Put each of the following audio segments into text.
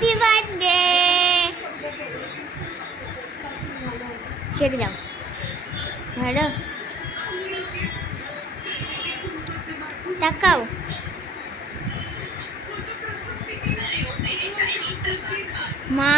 Happy birthday. ছেড়ে যাও। Hello, তাকাও। মা,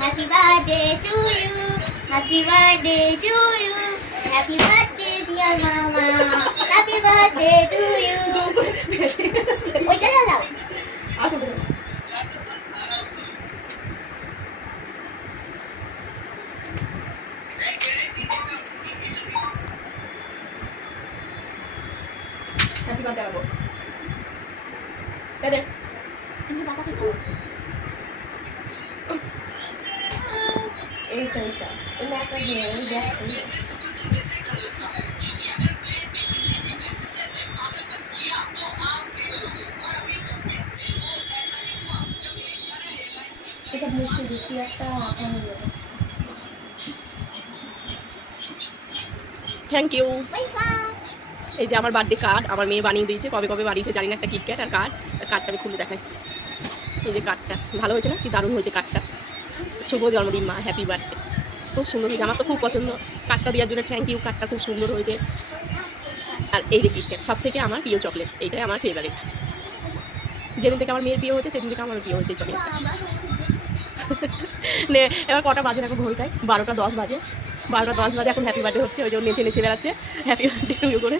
happy birthday to you. Happy birthday to you. Happy birthday dear mama. Happy birthday to you. ওইটা দাও। Happy birthday আবো দাদা তুমি বাবাকে দাও। এইটা এটা একটা দিয়ে দেখ এটা মুছে দিচ্ছি একটা থ্যাংক ইউ। এই যে আমার বার্থডে কার্ড আমার মেয়ে বানিয়ে দিয়েছে, কবে কবে বানিয়েছে জানি না, একটা কিটক্যাট আর কার্ডটা আমি খুলে দেখাই। এই যে কার্ডটা ভালো হয়েছে না, কি দারুণ হয়েছে কার্ডটা। শুভ জন্মদিন মা, হ্যাপি বার্থডে। খুব সুন্দর হয়েছে, আমার তো খুব পছন্দ। কার্ডটা দেওয়ার জন্য থ্যাংক ইউ, কার্ডটা খুব সুন্দর হয়েছে। আর এই যে কিটক্যাট সব থেকে আমার প্রিয় চকলেট, এইটাই আমার ফেভারিট। যেদিন থেকে আমার মেয়ের প্রিয় হয়েছে সেদিন থেকে আমার প্রিয় হয়েছে চকলেটটা। নে এবার কটা বাজে এখন ঘড়িটায় 12টা 10 বাজে। 12টা 10 বাজে এখন হ্যাপি বার্থডে হচ্ছে, ওই জন্য নেচে নেচে বেড়াচ্ছে হ্যাপি বার্থডে টু করে।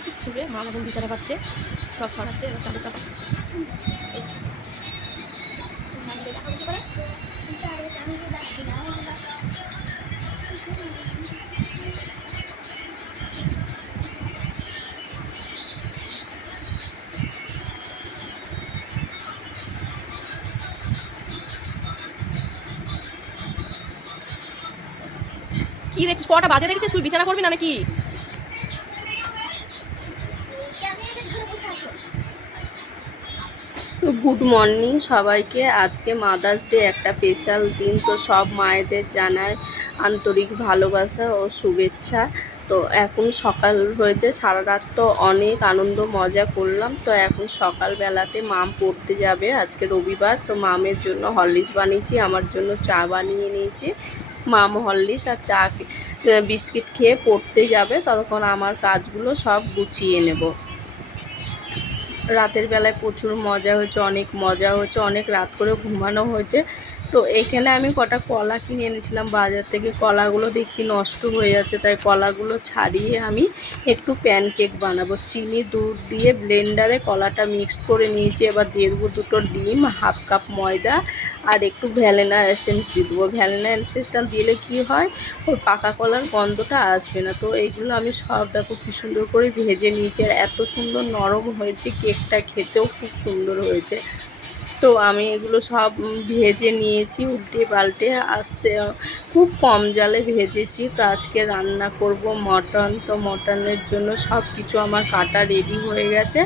মা এখন বিছানা পাচ্ছে, সব সরাচ্ছে, এবার চালু কাপা। কি দেখছিস, কটা বাজে দেখছিস, তুই বিছানা করবি না নাকি? গুড মর্নিং সবাইকে। আজকে মাদার্স ডে, একটা স্পেশাল দিন। তো সব মায়েদের জানায় আন্তরিক ভালোবাসা ও শুভেচ্ছা। তো এখন সকাল হয়েছে, সারা রাত তো অনেক আনন্দ মজা করলাম। তো এখন সকালবেলাতে মাম পড়তে যাবে, আজকে রবিবার। তো মামের জন্য হরলিক্স বানিয়েছি, আমার জন্য চা বানিয়ে নিয়েছি। মাম হরলিক্স আর চা বিস্কিট খেয়ে পড়তে যাবে, ততক্ষণ আমার কাজগুলো সব গুছিয়ে নেব। রাতের বেলায় প্রচুর মজা হয়েছে, অনেক মজা হয়েছে, অনেক রাত করে ঘুমানো হয়েছে। তো এইখানে আমি কটা কলা কিনে এনেছিলাম বাজার থেকে, কলাগুলো দেখছি নষ্ট হয়ে যাচ্ছে, তাই কলাগুলো ছাড়িয়ে আমি একটু প্যানকেক বানাবো। চিনি দুধ দিয়ে ব্লেন্ডারে কলাটা মিক্সড করে নিয়েছি। এবার দিয়ে দেবো 2টো ডিম, হাফ কাপ ময়দা আর একটু ভ্যানিলা এসেন্স দিয়ে দেবো। ভ্যানিলা এসেন্সটা দিলে কি হয়, ওই পাকা কলার গন্ধটা আসবে না। তো এইগুলো আমি সব দেখো কি সুন্দর করে ভেজে নিয়েছি, আর এত সুন্দর নরম হয়েছে কেকটা, খেতেও খুব সুন্দর হয়েছে। তো আমি এগুলো সব ভেজে নিয়েছি উল্টে পাল্টে, আস্তে খুব কম জালে ভেজেছি। তো আজকে রান্না করব মটন। তো মটনের জন্য সব কিছু আমার কাটা রেডি হয়ে গেছে।